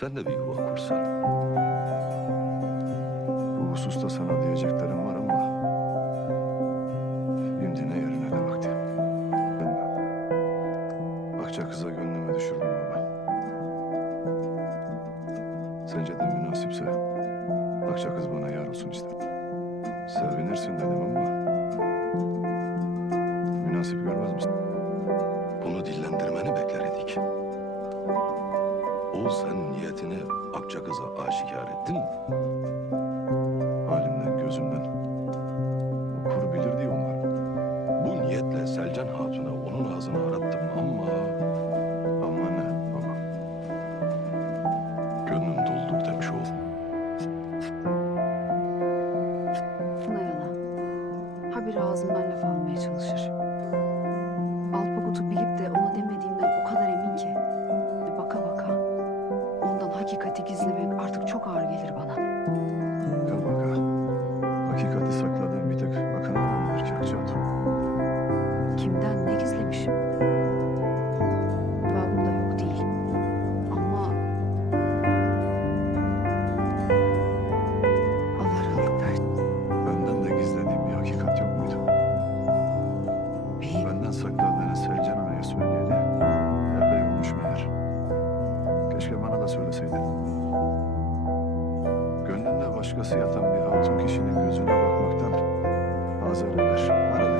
Sen de bir yuva kursan. Bu hususta sana diyeceklerim var ama şimdi ne yerine de vakti. Ben Akça kıza gönlüme düşürdüm baba. Sence de münasipse Akça kız bana yar olsun istedim. Sevinirsin dedim ama münasip görmez misin? Bunu dillendirmeni bekler idik. O sen niyetini Akça kıza aşikar ettin mi? Halimden gözümden o kuru bilir diye umarım. Bu niyetle Selcan Hatun'a onun ağzını arattım ama Ama ne baba? gönlüm doldur demiş oğlum. Buna yalan. Habire ağzımdan laf almaya çalışır. Alpagut'u bilip de ona demediğimden o kadar emin ki. Baka baka ondan hakikati gizlemek artık çok ağır gelir bana. Baka baka. Hakikati sakladığım bir tek bakan olabilir ki Akça Hatun. Kimden ne gizlemişim? Cevabım da yok değil. Ama Allah rahatlık versin. Benden de gizlediğim bir hakikat yok muydu? Beyim, Benden sakladığını Selcan Ağa'ya söyleyeli epey olmuş meğer. Keşke bana da söyleseydin. Gönlünde başkası yatan bir hatun kişinin gözüne bakmaktan azar eder. Bana